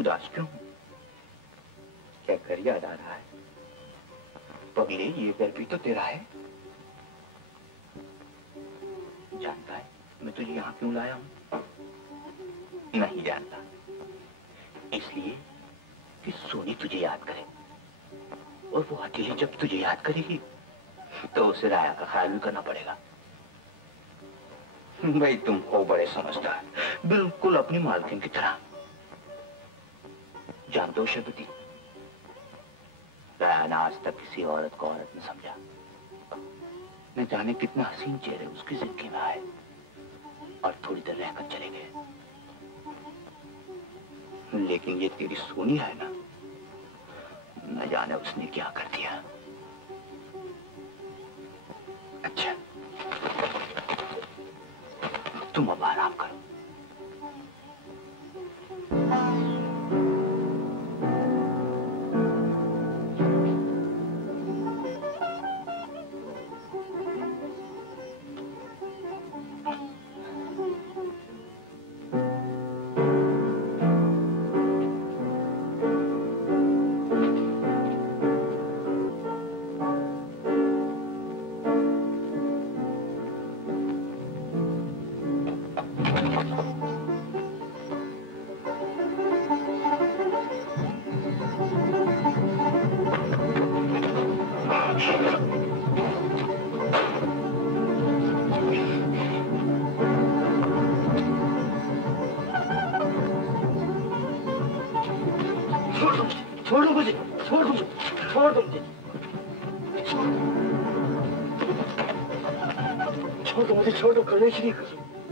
उदास क्यों? क्या घर याद आ रहा है? पगले, ये घर भी तो तेरा है। जानता है मैं तुझे यहाँ क्यों लाया हूँ? नहीं जानता। इसलिए कि सोनी तुझे याद करे, और वो अकेली जब तुझे याद करेगी तो उसे राया का ख्याल भी करना पड़ेगा। भाई तुम हो बड़े समझदार, बिल्कुल अपनी मालकिन की तरह। जानते हो शबती, राया ने आज तक किसी औरत को औरत न समझा। न जाने कितना हसीन चेहरे उसकी जिंदगी में आए और थोड़ी देर रहकर चले गए, लेकिन ये तेरी सोनी है ना, न जाने उसने क्या कर दिया। अच्छा, तुम अब आराम करो।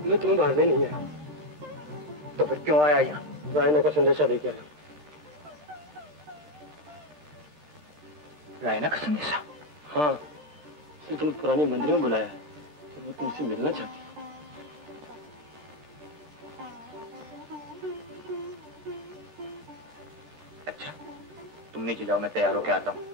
मैं तुम्हें मारने नहीं आया। तो फिर क्यों आया यहाँ? रायना का संदेशा लेके आया। रायना का संदेशा? हाँ, तुम पुराने मंदिर में बुलाया है, तो वो तुमसे मिलना चाहती है। अच्छा, तुम नीचे जाओ, मैं तैयार होके आता हूँ।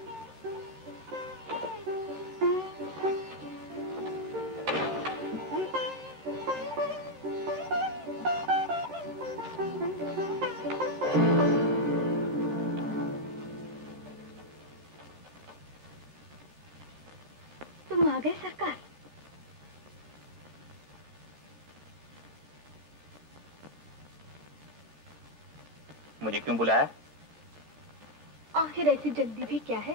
मुझे क्यों बुलाया? आखिर ऐसी जल्दी भी क्या है?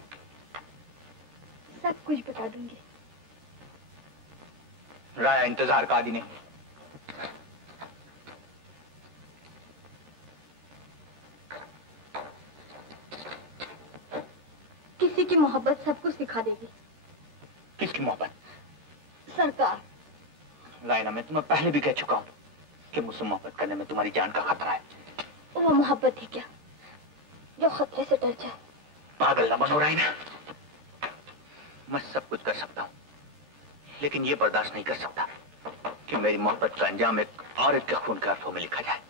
सब कुछ बता दूंगी। राया इंतजार का आदि नहीं। किसी की मोहब्बत सबको सिखा देगी। किसकी मोहब्बत? सरकार। रायना, मैं तुम्हें पहले भी कह चुका हूँ कि मुझसे मोहब्बत करने में तुम्हारी जान का खतरा है। वो मोहब्बत है क्या जो खतरे से डर जाए? पागल न बनो रायना। मैं सब कुछ कर सकता हूँ, लेकिन ये बर्दाश्त नहीं कर सकता कि मेरी मोहब्बत का अंजाम एक औरत के खून के अर्थों में लिखा जाए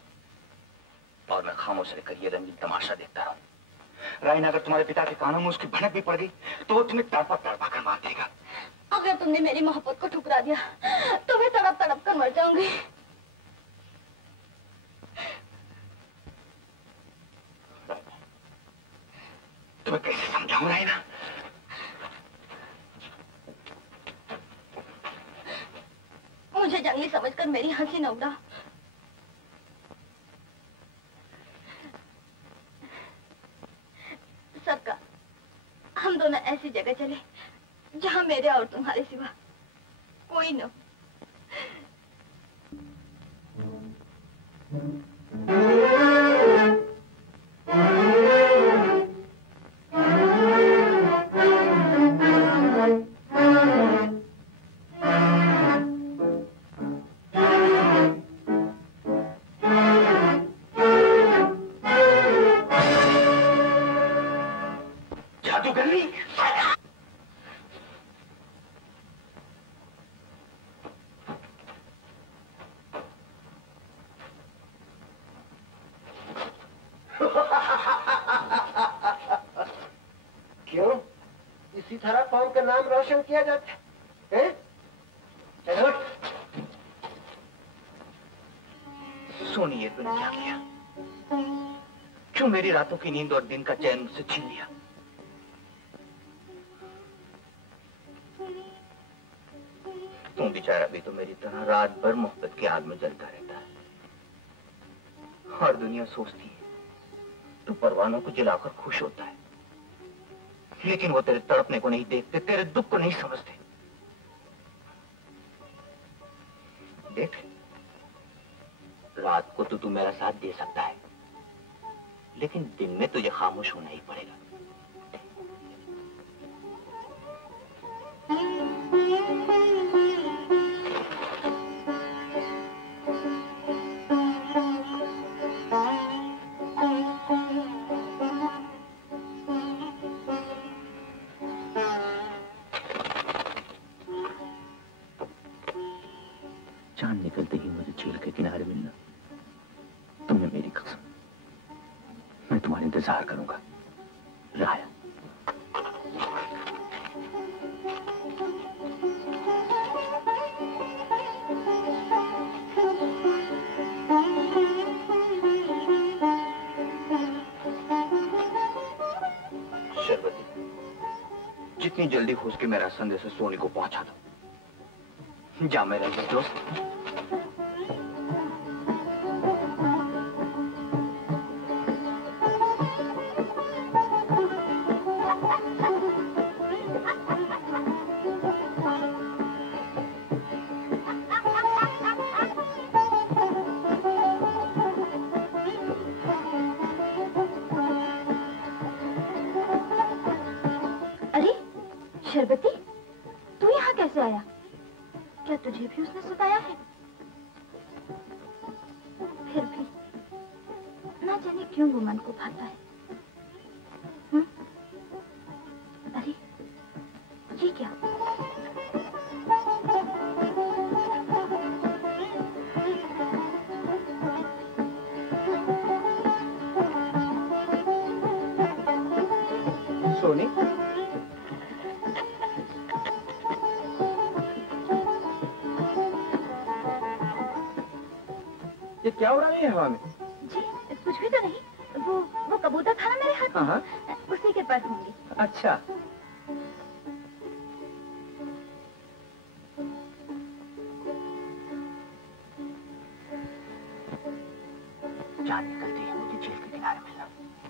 और मैं खामोश रहकर ये रंगीन तमाशा देखता रहूं। रायना, अगर तुम्हारे पिता के कानों में उसकी भनक भी पड़ गई तो वो तुम्हें तड़पा तड़पा कर मार देगा। अगर तुमने मेरी मोहब्बत को ठुकरा दिया तो मैं तड़प तड़प कर मर जाऊंगी। तुम्हें कैसे समझाऊं रायना? मुझे जंगली समझकर मेरी हंसी न उड़ा। सरकार, हम दोनों ऐसी जगह चले जहां मेरे और तुम्हारे सिवा कोई न हो। क्यों? इसी तरह कौम का नाम रोशन किया जाता है? चलो। सोनी, ये तूने क्या किया? क्यों मेरी रातों की नींद और दिन का चैन मुझसे छीन लिया? तुम बेचारा भी तो मेरी तरह रात भर मोहब्बत की आग में जलता रहता है। और दुनिया सोचती है तू परवानों को जलाकर खुश होता है, लेकिन वो तेरे तड़पने को नहीं देखते, तेरे दुख को नहीं समझते। देख, रात को तो तू मेरा साथ दे सकता है, लेकिन दिन में तुझे खामोश होना ही पड़ेगा। चांद निकलते ही मुझे झील के किनारे मिलना। तुम्हें मेरी कसम, मैं तुम्हारा इंतजार करूंगा, राया। शरबती, जितनी जल्दी हो सके मेरा संदेश सोनी को पहुंचा दो। जा मेरा दोस्त। अरे शरबती, तू यहाँ कैसे आया? क्या तुझे भी उसने सुताया है? फिर भी ना जाने क्यों वो मन को भाता है। अरे ये क्या? सोनी, ये क्या हो रहा है हवा में? जी कुछ भी तो नहीं, वो कबूतर था ना मेरे हाथ में, उसी के पास होंगी। अच्छा। जान निकलते ही मुझे झील के किनारे मिलना,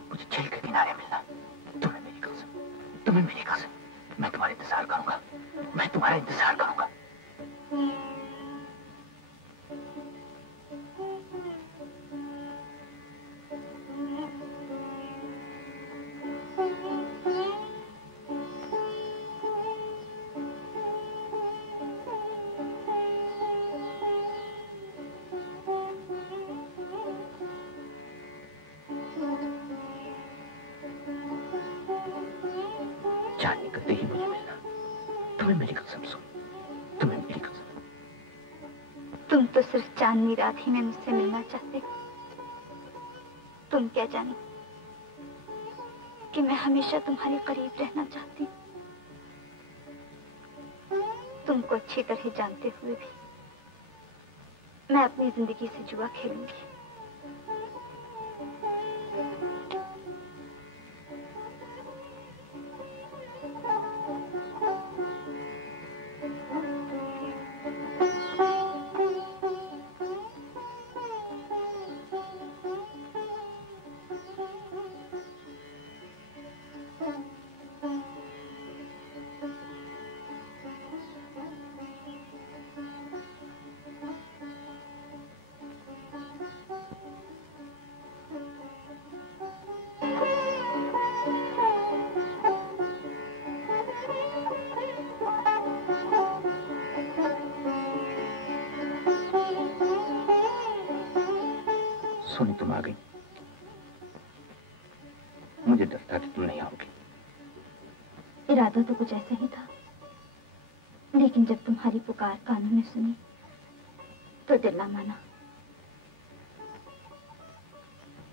मुझे झील के किनारे मिलना। तुम्हें मेरी कसम, तुम्हें मेरी कसम, मैं तुम्हारा इंतजार करूंगा, मैं तुम्हारा इंतजार करूंगा। जान निकलते ही मुझे मिलना, तुम्हें मेरी कसम सुन, तुम्हें मेरी कसम। तुम तो सिर्फ चांदनी रात ही में मुझसे मिलना चाहते हो। तुम क्या जानो कि मैं हमेशा तुम्हारे करीब रहना चाहती हूँ। तुमको अच्छी तरह जानते हुए भी मैं अपनी जिंदगी से जुआ खेलूंगी। सोनी, तुम आ गई। मुझे डर था कि तुम नहीं आओगी। इरादा तो कुछ ऐसा ही था, लेकिन जब तुम्हारी पुकार कानों ने सुनी तो दिल ना माना।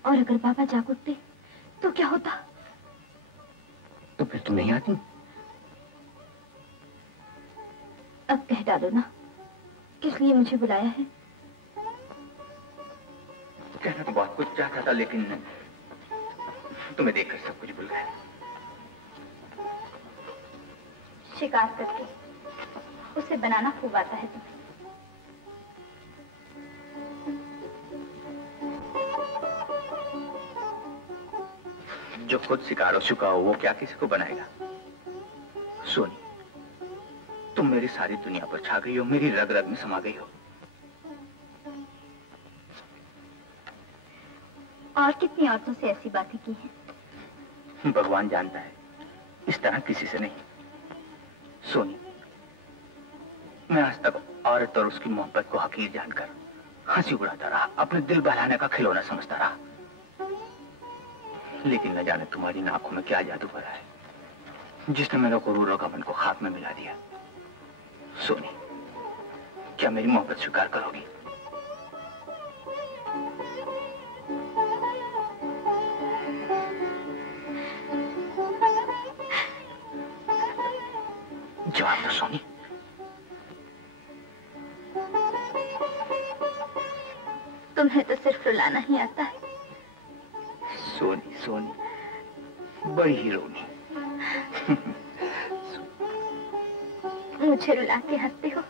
और अगर बाबा जाग उठते तो क्या होता? तो फिर तुम नहीं आती? अब कह डालो ना, किस लिए मुझे बुलाया है? कहना तो बहुत कुछ चाहता था, लेकिन तुम्हें देखकर सब कुछ भूल गया। शिकार करके उसे बनाना खूब आता है तुम्हें। जो खुद शिकार हो चुका हो वो क्या किसी को बनाएगा? सोनी, तुम मेरी सारी दुनिया पर छा गई हो, मेरी रग रग में समा गई हो। और कितनी औरतों से ऐसी बातें की हैं? भगवान जानता है, इस तरह किसी से नहीं। सोनी, मैं आज तक औरत और उसकी मोहब्बत को हकीर जानकर हंसी उड़ाता रहा, अपने दिल बहलाने का खिलौना समझता रहा। लेकिन न जाने तुम्हारी आंखों में क्या जादू भरा है, जिसने मेरे गुरूर और घमंड को खाक में मिला दिया। सोनी, क्या मेरी मोहब्बत स्वीकार करोगी? जवाब दो सोनी। तुम्हें तो सिर्फ रुलाना ही आता है। सोनी, सोनी, बड़ी हीरोनी। मुझे रुला के हंसते हो।